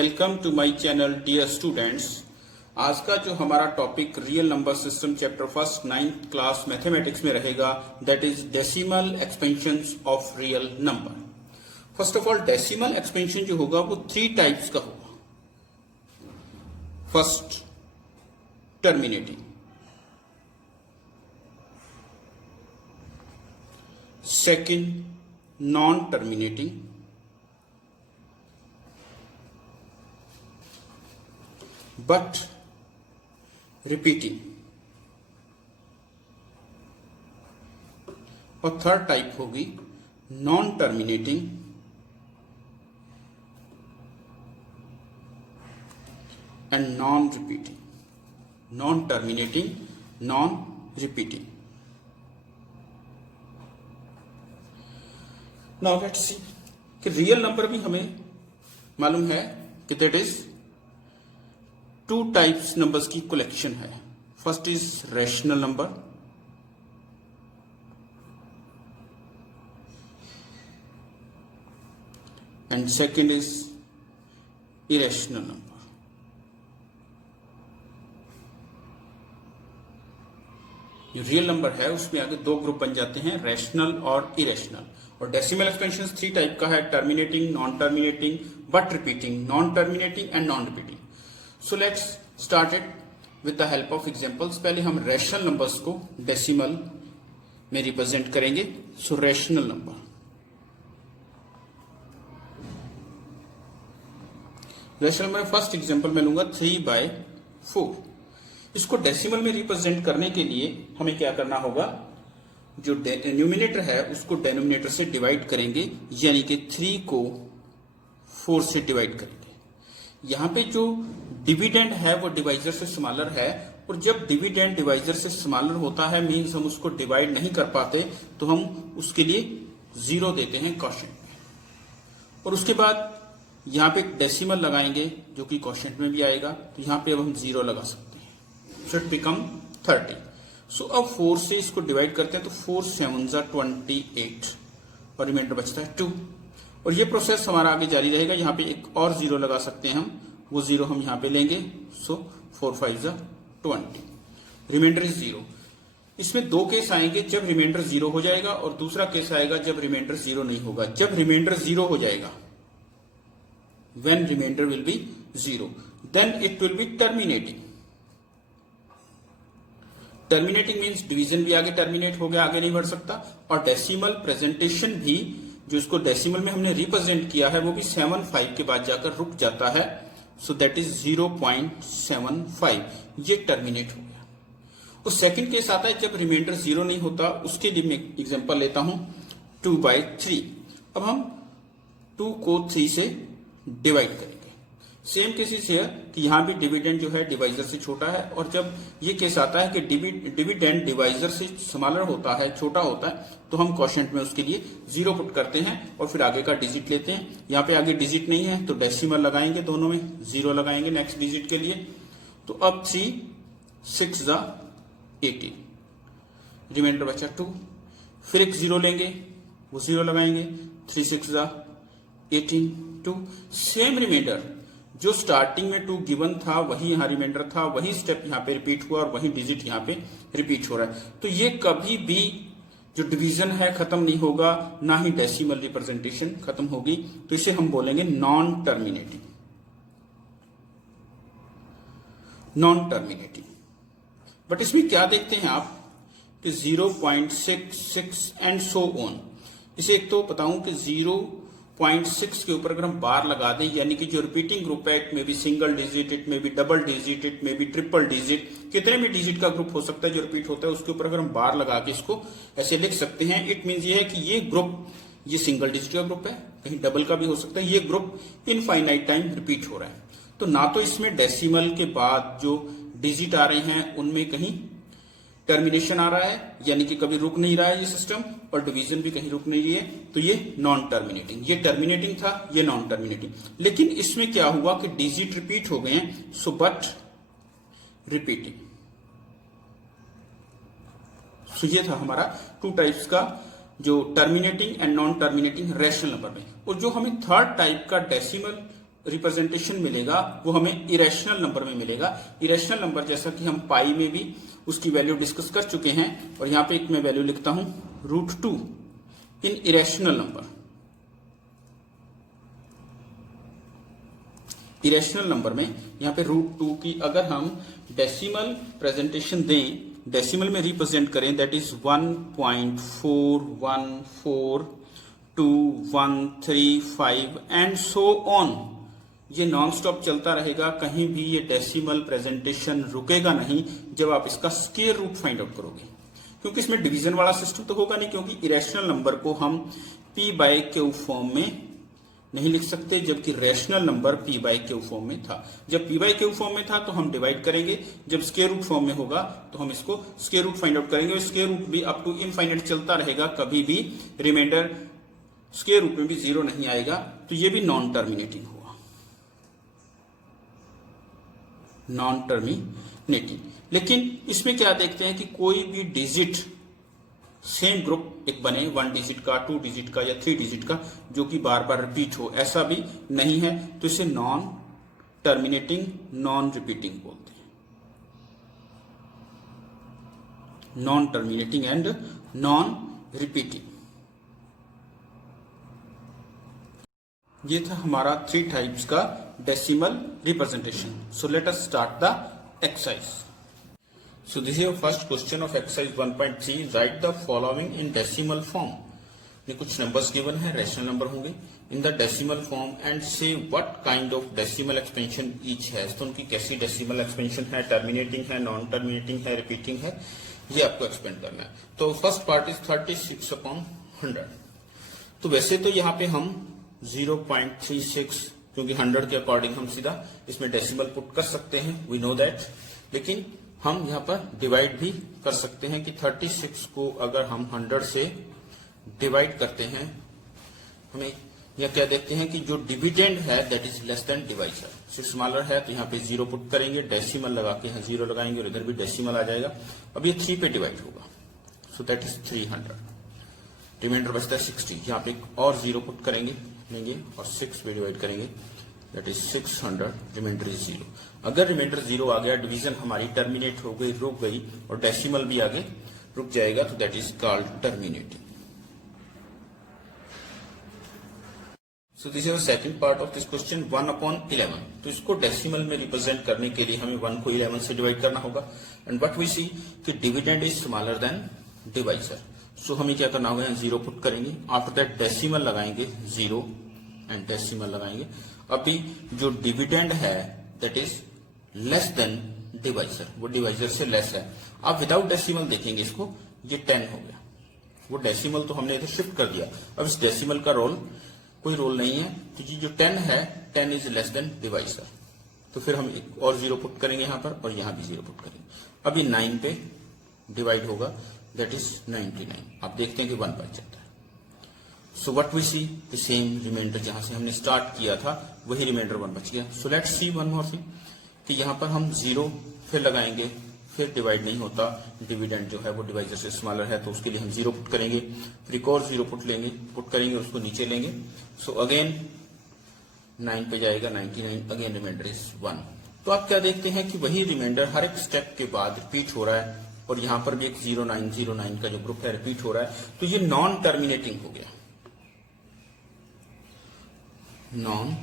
Welcome to my channel dear students. आज का जो हमारा topic real number system chapter first 9th class mathematics में रहेगा, that is decimal expansions of real number. First of all decimal expansion जो होगा वो 3 टाइप्स का होगा। First terminating, second non terminating, but repeating, और थर्ड टाइप होगी non terminating and non repeating. Non terminating, non repeating. Now let's see कि real number भी हमें मालूम है कि दैट इज 2 टाइप्स नंबर्स की कलेक्शन है। First is rational number and second is irrational number. जो रियल नंबर है उसमें आगे 2 ग्रुप बन जाते हैं, रैशनल और इरेशनल। और डेसिमल एक्सपेंशन 3 टाइप का है, terminating, non terminating, but repeating, non terminating and non repeating. So let's start it with the help of examples। पहले हम रैशनल नंबर्स को डेसिमल में रिप्रेजेंट करेंगे। सो rational number, rational number first example मैं लूंगा 3/4। इसको डेसिमल में रिप्रेजेंट करने के लिए हमें क्या करना होगा, जो न्यूमिनेटर है उसको डेनोमिनेटर से डिवाइड करेंगे, यानी कि 3 को 4 से डिवाइड करेंगे। यहाँ पे जो डिविडेंड है वो डिवाइजर से स्मॉलर है, और जब डिविडेंड डिवाइजर से स्मॉलर होता है मींस हम उसको डिवाइड नहीं कर पाते, तो हम उसके लिए 0 देते हैं क्वोशिएंट में। और उसके बाद यहाँ पे डेसिमल लगाएंगे जो कि क्वोशिएंट में भी आएगा, तो यहाँ पे अब हम 0 लगा सकते हैं। So it become 30। सो अब 4 से इसको डिवाइड करते हैं तो 4 7 28 और रिमाइंडर बचता है 2। और ये प्रोसेस हमारा आगे जारी रहेगा। यहाँ पे एक और 0 लगा सकते हैं हम, वो 0 हम यहाँ पे लेंगे। सो 4 5 20, रिमाइंडर इज 0। इसमें 2 केस आएंगे, जब रिमाइंडर 0 हो जाएगा, और दूसरा केस आएगा जब रिमाइंडर 0 नहीं होगा। जब रिमाइंडर 0 हो जाएगा, when reminder will be 0, then it will be terminating. Terminating means division भी आगे टर्मिनेट हो गया, आगे नहीं बढ़ सकता। और डेसिमल प्रेजेंटेशन भी, जो इसको डेसिमल में हमने रिप्रेजेंट किया है, वो भी 75 के बाद जाकर रुक जाता है। सो दैट इज 0.75, ये टर्मिनेट हो गया। और सेकंड केस आता है जब रिमाइंडर 0 नहीं होता, उसके लिए मैं एग्जांपल लेता हूं 2/3। अब हम 2 को 3 से डिवाइड करेंगे। सेम केसेस है कि यहां भी डिविडेंड जो है डिवाइजर से छोटा है, और जब ये केस आता है कि डिविडेंड डिवाइजर से स्मॉलर होता है, छोटा होता है, तो हम क्वोशिएंट में उसके लिए 0 पुट करते हैं और फिर आगे का डिजिट लेते हैं। यहाँ पे आगे डिजिट नहीं है तो डेसिमल लगाएंगे, दोनों में 0 लगाएंगे नेक्स्ट डिजिट के लिए। तो अब 3 6 18, रिमाइंडर बचा 2। फिर एक 0 लेंगे, वो 0 लगाएंगे, 3 6 18 2। सेम रिमाइंडर जो स्टार्टिंग में 2 गिवन था वही यहाँ रिमाइंडर था, वही स्टेप यहाँ पे रिपीट हुआ और वही डिजिट यहाँ पे रिपीट हो रहा है। तो ये कभी भी जो डिवीजन है खत्म नहीं होगा, ना ही डेसिमल रिप्रेजेंटेशन खत्म होगी। तो इसे हम बोलेंगे non terminating. Non terminating. But इसमें क्या देखते हैं आप कि 0.66 एंड सो ऑन। इसे एक तो बताऊं कि 0.6 के ऊपर अगर हम बार लगा दें, यानी कि जो रिपीटिंग ग्रुप है, इट में भी सिंगल डिजिट, इट में भी डबल डिजिट, इट में भी ट्रिपल डिजिट, कितने भी डिजिट का ग्रुप हो सकता है जो रिपीट होता है, उसके ऊपर अगर हम बार लगा के इसको ऐसे लिख सकते हैं। इट मीन्स ये है कि ये ग्रुप, ये सिंगल डिजिट का ग्रुप है, कहीं डबल का भी हो सकता है, ये ग्रुप इनफाइनाइट टाइम रिपीट हो रहा है। तो ना तो इसमें डेसिमल के बाद जो डिजिट आ रहे हैं उनमें कहीं टर्मिनेशन आ रहा है, यानी कि कभी रुक नहीं रहा है ये सिस्टम, और डिवीजन भी कहीं रुक नहीं रही है, तो ये नॉन टर्मिनेटिंग। ये टर्मिनेटिंग था, ये नॉन टर्मिनेटिंग। लेकिन इसमें क्या हुआ कि डिजिट रिपीट हो गए हैं, सो बट रिपीटिंग। सो ये था हमारा 2 टाइप्स का जो terminating and non terminating rational number में। और जो हमें थर्ड टाइप का डेसिमल रिप्रेजेंटेशन मिलेगा वो हमें इरेशनल नंबर में मिलेगा। इरेशनल नंबर जैसा कि हम पाई में भी उसकी वैल्यू डिस्कस कर चुके हैं, और यहां पे एक मैं वैल्यू लिखता हूं √2 इन इरेशनल नंबर। इरेशनल नंबर में यहां पे √2 की अगर हम डेसिमल प्रेजेंटेशन दें, डेसिमल में रिप्रेजेंट करें, that is 1.414213 and so on. ये नॉन स्टॉप चलता रहेगा, कहीं भी ये डेसिमल प्रेजेंटेशन रुकेगा नहीं जब आप इसका स्क्वायर रूट फाइंड आउट करोगे, क्योंकि इसमें डिवीजन वाला सिस्टम तो होगा नहीं, क्योंकि इरेशनल नंबर को हम p/q फॉर्म में नहीं लिख सकते, जबकि रैशनल नंबर p/q फॉर्म में था। जब p/q फॉर्म में था तो हम डिवाइड करेंगे, जब स्क्वायर रूट फॉर्म में होगा तो हम इसको स्क्वायर रूट फाइंड आउट करेंगे। स्क्वायर रूट भी अप टू इनफाइनाइट चलता रहेगा, कभी भी रिमाइंडर स्क्वायर रूट में भी 0 नहीं आएगा, तो ये भी नॉन टर्मिनेटिंग हुआ, नॉन टर्मिनेटिंग। लेकिन इसमें क्या देखते हैं कि कोई भी डिजिट सेम ग्रुप एक बने, 1 डिजिट का, 2 डिजिट का या 3 डिजिट का, जो कि बार बार रिपीट हो, ऐसा भी नहीं है, तो इसे नॉन टर्मिनेटिंग, नॉन रिपीटिंग बोलते हैं। Non terminating and non repeating. ये था हमारा 3 टाइप्स का decimal representation. So let us start the exercise. So this is your first question of exercise 1.3. Write the following in decimal form. ये कुछ numbers given है, rational number होंगे, in the decimal form and से what kind of decimal expansion each है। तो उनकी कैसी decimal expansion है, टर्मिनेटिंग है, नॉन टर्मिनेटिंग है, रिपीटिंग है, ये आपको एक्सपेंड करना है। तो फर्स्ट पार्ट इज 36/100। तो वैसे तो यहाँ पे हम 0.36, क्योंकि 100 के अकॉर्डिंग हम सीधा इसमें डेसिमल पुट कर सकते हैं, वी नो दैट, लेकिन हम यहाँ पर डिवाइड भी कर सकते हैं कि 36 को अगर हम 100 से डिवाइड करते हैं, हमें यह क्या देखते हैं कि जो डिविडेंड है that is less than divisor. 6 smaller है तो यहाँ पे 0 पुट करेंगे, डेसिमल लगा के यहाँ 0 लगाएंगे और इधर भी डेसिमल आ जाएगा। अब ये 3 पे डिवाइड होगा, सो दैट इज 300। रिमाइंडर बचता है 60, यहाँ पे एक और 0 पुट करेंगे, लेंगे और 6 पे डिवाइड करेंगे, दैट इज 600। Reminder is 0। अगर रिमाइंडर 0 आ गया, डिवीजन हमारी टर्मिनेट हो गई, रुक गई, और डेसिमल भी आगे रुक जाएगा, तो that is called terminating. So this is the second part of this question, 1/11। तो इसको डेसिमल में रिप्रेजेंट करने के लिए हमें 1 को 11 से डिवाइड करना होगा, एंड व्हाट वी सी कि dividend is smaller than divisor. So हमें क्या करना होगा, 0 पुट करेंगे, आफ्टर दैट डेसिमल लगाएंगे 0 एंड डेसिमल लगाएंगे। अभी जो डिविडेंड है that is less than divisor, वो डिवाइजर से लेस है। आप विदाउट डेसिमल देखेंगे इसको, ये 10 हो गया, वो डेसिमल तो हमने इधर शिफ्ट कर दिया। अब इस डेसिमल का रोल कोई रोल नहीं है, तो ये जो 10 है, 10 इज लेस देन डिवाइजर। तो फिर हम एक और 0 पुट करेंगे यहाँ पर, और यहाँ भी 0 पुट करेंगे। अभी 9 पे डिवाइड होगा, दैट इज 99। आप देखते हैं कि 1 बच जाता है। So what we see, the same reminder जहां से हमने स्टार्ट किया था वही रिमाइंडर 1 बच गया। So let's see one more thing कि यहाँ पर हम 0 फिर लगाएंगे, फिर डिवाइड नहीं होता, डिविडेंड जो है वो डिवाइजर से स्मॉलर है, तो उसके लिए हम 0 पुट करेंगे, फिर एक और 0 पुट करेंगे, उसको नीचे लेंगे। सो अगेन 9 पे जाएगा, 99, अगेन रिमाइंडर इज 1। तो आप क्या देखते हैं कि वही रिमाइंडर हर एक स्टेप के बाद रिपीट हो रहा है, और यहाँ पर भी एक 0909 का जो ग्रुप है रिपीट हो रहा है, तो ये नॉन टर्मिनेटिंग हो गया, नॉन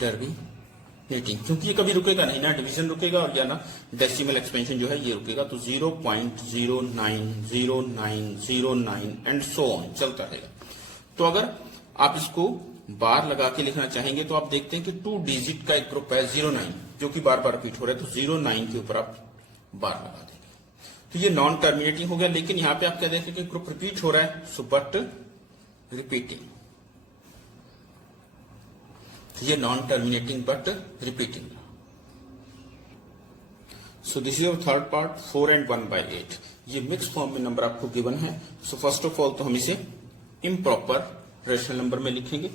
टर्मिनेटिंग, क्योंकि ये कभी रुकेगा नहीं ना, डिवीजन रुकेगा और या ना डेसिमल एक्सपेंशन जो है ये रुकेगा। तो 0.090909 एंड सो ऑन चलता रहेगा। तो अगर आप इसको बार लगा के लिखना चाहेंगे तो आप देखते हैं कि 2 डिजिट का एक ग्रुप है 09, जो कि बार बार रिपीट हो रहा है, तो 09 के ऊपर आप बार लगा देंगे, तो ये नॉन टर्मिनेटिंग हो गया। लेकिन यहां पे आप क्या देखें कि ग्रुप रिपीट हो रहा है, सो बट रिपीटिंग, ये non terminating but repeating. So this is your third part, 4 and 1/8। ये मिक्स फॉर्म में नंबर आपको गिवन है। सो फर्स्ट ऑफ ऑल तो हम इसे इम्प्रॉपर रेशनल नंबर में लिखेंगे।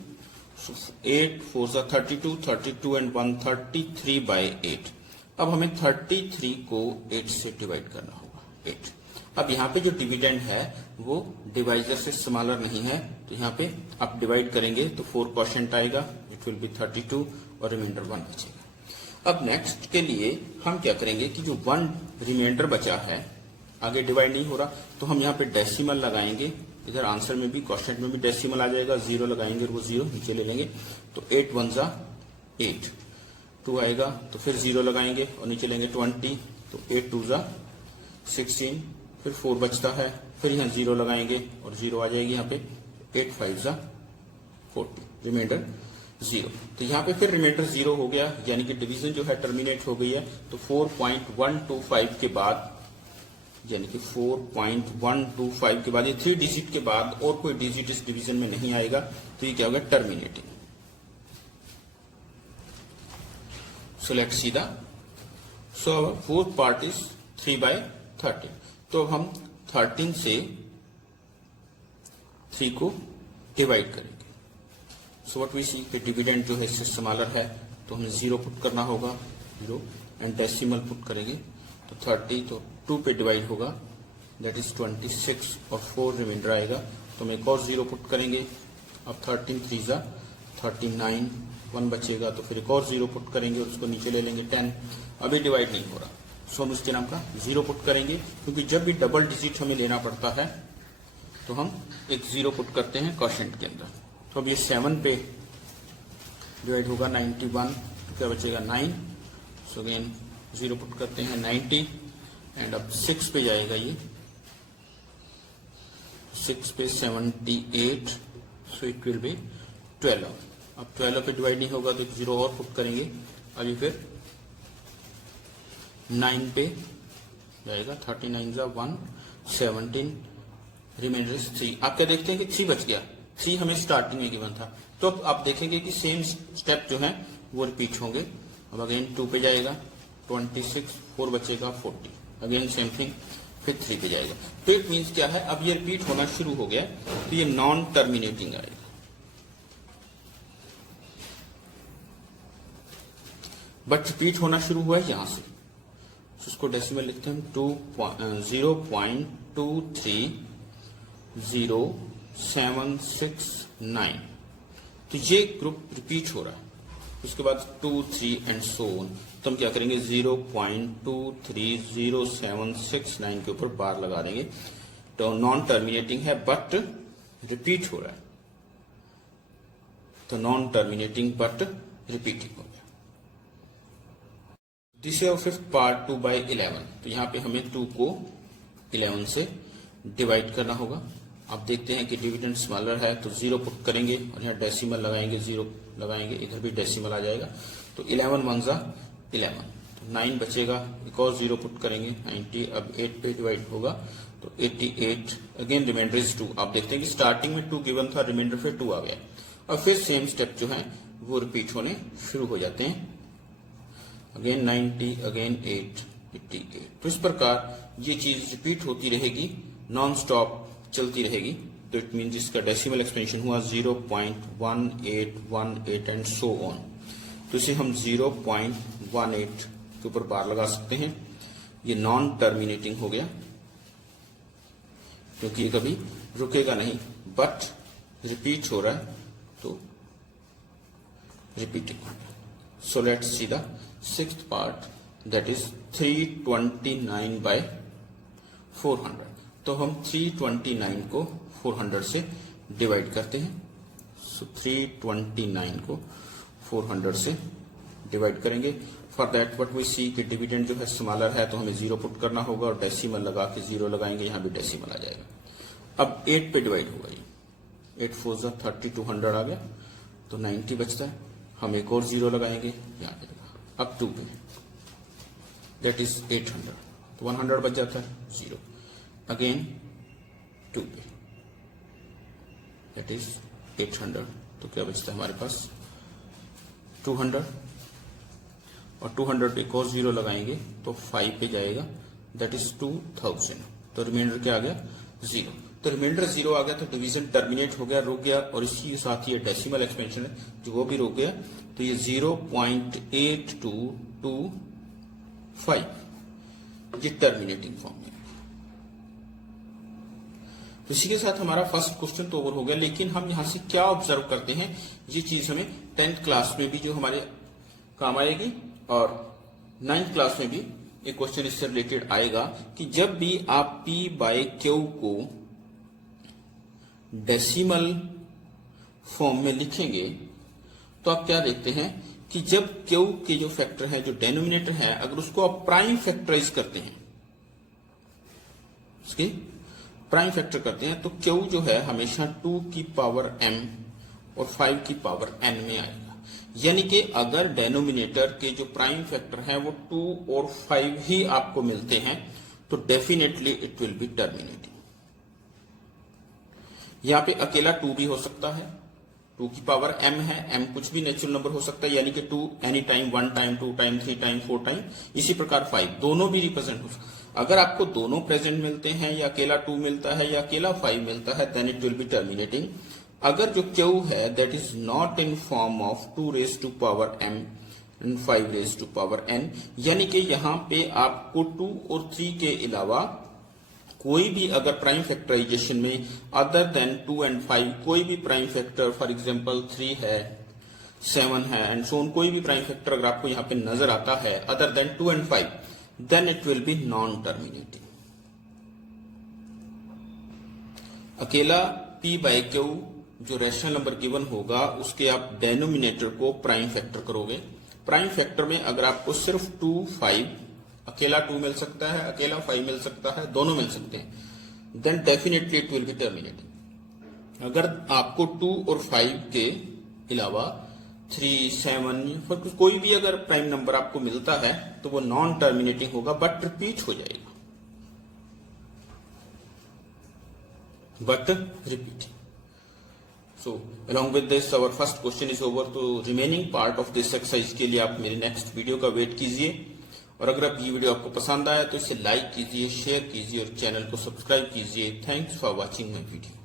सो 8 4 32, 32 and 1 33/8। अब हमें 33 को 8 से डिवाइड करना होगा, 8। अब यहाँ पे जो डिविडेंड है वो डिवाइजर से स्मॉलर नहीं है, तो यहाँ पे आप डिवाइड करेंगे तो 4 क्वोशिएंट आएगा, इट विल बी 32 और रिमाइंडर 1 बचेगा। अब नेक्स्ट के लिए हम क्या करेंगे कि जो 1 रिमाइंडर बचा है, आगे डिवाइड नहीं हो रहा, तो हम यहाँ पे डेसिमल लगाएंगे। इधर आंसर में भी, क्वेश्चन में भी डेसिमल आ जाएगा, 0 लगाएंगे और वो 0 नीचे ले लेंगे, तो 8 1 जा 8, 2 आएगा तो फिर 0 लगाएंगे और नीचे लेंगे 20, तो 8 2 जा 16, फिर 4 बचता है, फिर यहाँ 0 लगाएंगे और 0 आ जाएगी यहाँ पे, 8 5 जा 40, रिमाइंडर 0। तो यहाँ पे फिर रिमाइंडर 0 हो गया, यानी कि डिवीजन जो है टर्मिनेट हो गई है। तो 4.125 के बाद, यानी कि 4.125 के बाद, ये 3 डिजिट के बाद और कोई डिजिट इस डिवीजन में नहीं आएगा, तो ये क्या होगा, terminating. So let's see the, so fourth part is 3/13। तो हम 13 से 3 को डिवाइड करेंगे। सो व्हाट वी सी कि डिविडेंड जो है इससे स्मॉलर है, तो हमें 0 पुट करना होगा, 0 एंड डेसिमल पुट करेंगे, तो 30 तो 2 पे डिवाइड होगा, दैट इज 26 और 4 रिमाइंडर आएगा, तो हम एक और 0 पुट करेंगे। अब 13 3 जा 39, 1 बचेगा, तो फिर एक और 0 पुट करेंगे और उसको नीचे ले लेंगे 10। अभी डिवाइड नहीं हो रहा, सो हम इसके नाम का 0 पुट करेंगे, क्योंकि जब भी डबल डिजिट हमें लेना पड़ता है तो हम एक 0 पुट करते हैं क्वोशिएंट के अंदर। तो अब ये 7 पे डिवाइड होगा 91, तो क्या बचेगा 9, सो अगेन 0 पुट करते हैं 90, एंड अब 6 पे जाएगा ये, 6 पे 78, सो इट विल बी 12। अब 12 पे डिवाइड नहीं होगा तो एक 0 और पुट करेंगे, अभी फिर 9 पे जाएगा, 39 जा 1, 17, रिमाइंडर 3। आप क्या देखते हैं कि 3 बच गया, 3 हमें स्टार्टिंग में गिवन था, तो अब आप देखेंगे कि सेम स्टेप जो है वो रिपीट होंगे। अब अगेन 2 पे जाएगा 26, 4 बचेगा 40, अगेन सेम थिंग, फिर 3 पे जाएगा। तो इट मीन्स क्या है, अब ये रिपीट होना शुरू हो गया, तो ये नॉन टर्मिनेटिंग आएगा। बट रिपीट होना शुरू हुआ है यहां से, तो उसको डेसिमल लिखते हैं 0.230.769। तो ये ग्रुप रिपीट हो रहा है, उसके बाद 2 3 एंड सो ऑन। तो हम क्या करेंगे, 0.230769 के ऊपर बार लगा देंगे। तो नॉन टर्मिनेटिंग है बट रिपीट हो रहा है, तो नॉन टर्मिनेटिंग बट रिपीटिंग हो गया। This is fifth part 2/11। तो यहाँ पे हमें 2 को 11 से डिवाइड करना होगा। आप देखते हैं कि डिविडेंड स्मॉलर है, तो 0 पुट करेंगे और यहाँ डेसिमल लगाएंगे, 0 लगाएंगे, इधर भी डेसिमल आ जाएगा, तो 11 1 जा 11, तो 9 बचेगा, एक और 0 पुट करेंगे 90। अब 8 पे डिवाइड होगा तो 88, अगेन रिमाइंडर इज 2। आप देखते हैं कि स्टार्टिंग में 2 गिवन था, रिमाइंडर फिर 2 आ गया। अब फिर सेम स्टेप जो है वो रिपीट होने शुरू हो जाते हैं, अगेन 90, अगेन 8, 88। तो इस प्रकार ये चीज रिपीट होती रहेगी, नॉन स्टॉप चलती रहेगी। तो इट मीन इसका डेसिमल एक्सपेंशन हुआ 0.1818 एंड सो ऑन। तो इसे हम 0.18 के ऊपर बार लगा सकते हैं। ये नॉन टर्मिनेटिंग हो गया, क्योंकि ये कभी रुकेगा नहीं, बट रिपीट हो रहा है, तो रिपीटिंग हो गया। So let's see the sixth part, that is 329/400। तो हम 329 को 400 से डिवाइड करते हैं। सो 329 को 400 से डिवाइड करेंगे। For that what we see कि डिविडेंड जो है स्मॉलर है, तो हमें 0 पुट करना होगा और डेसिमल लगा के 0 लगाएंगे, यहाँ भी डेसिमल आ जाएगा। अब 8 पे डिवाइड होगा, ये 8 4 जा 30, 200 आ गया, तो 90 बचता है। हम एक और 0 लगाएंगे, यहाँ पे अब 2 पे, दैट इज 800, तो 100 बच जाता है, 0, अगेन 2 पे, दैट इज 800, तो क्या बचता है हमारे पास 200, और 200 पे एक और 0 लगाएंगे तो 5 पे जाएगा, दैट इज 2000। तो रिमाइंडर क्या आ गया 0। तो रिमाइंडर 0 आ गया, तो डिवीजन टर्मिनेट हो गया, रुक गया, और इसी के साथ ये डेसिमल एक्सपेंशन है जो वो भी रुक गया। तो ये 0.8225 ये टर्मिनेटिंग फॉर्म में। तो इसी के साथ हमारा फर्स्ट क्वेश्चन तो ओवर हो गया। लेकिन हम यहां से क्या ऑब्जर्व करते हैं, ये चीज हमें 10th क्लास में भी जो हमारे काम आएगी और 9th क्लास में भी एक क्वेश्चन इससे रिलेटेड आएगा कि जब भी आप P बाय Q को डेसिमल फॉर्म में लिखेंगे तो आप क्या देखते हैं कि जब Q के जो फैक्टर है, जो डेनोमिनेटर है, अगर उसको आप प्राइम फैक्टराइज करते हैं, उसके प्राइम फैक्टर करते हैं, तो Q जो है हमेशा 2 की पावर m और 5 की पावर n में आएगा। यानी कि अगर डेनोमिनेटर के जो प्राइम फैक्टर है वो 2 और 5 ही आपको मिलते हैं तो definitely it will be terminating. यहां पे अकेला 2 भी हो सकता है, 2 की पावर m है, m कुछ भी नेचुरल नंबर हो सकता है, यानी कि 2 any time, 1 time, 2 time, 3 time, 4 time, इसी प्रकार 5 दोनों भी रिप्रेजेंट हो सकता है। अगर आपको दोनों प्रेजेंट मिलते हैं या अकेला 2 मिलता है या अकेला 5 मिलता है, then it will be terminating. अगर जो Q है that is not in form of 2 raise to power m and 5 raise to power n, यानी कि यहां पे आपको 2 और 3 के अलावा कोई भी अगर प्राइम फैक्टराइजेशन में अदर देन 2 एंड 5 कोई भी प्राइम फैक्टर, फॉर एग्जांपल 3 है, 7 है एंड सो ऑन, कोई भी प्राइम फैक्टर अगर आपको यहां पे नजर आता है other than 2 and 5, then it will be non terminating. अकेला P बाय Q जो रैशनल नंबर गिवन होगा उसके आप डेनोमिनेटर को प्राइम फैक्टर करोगे। प्राइम फैक्टर में अगर आपको सिर्फ 2, 5, अकेला 2 मिल सकता है, अकेला 5 मिल सकता है, दोनों मिल सकते हैं, then definitely it will be terminating. अगर आपको 2 और 5 के अलावा 3, 7 कोई भी अगर प्राइम नंबर आपको मिलता है तो वो नॉन टर्मिनेटिंग होगा बट रिपीट हो जाएगा, but repeat. So along with this our first question is over, तो remaining part of this exercise के लिए आप मेरी नेक्स्ट वीडियो का वेट कीजिए। और अगर अब ये वीडियो आपको पसंद आया तो इसे लाइक कीजिए, शेयर कीजिए और चैनल को सब्सक्राइब कीजिए। Thanks for watching my video.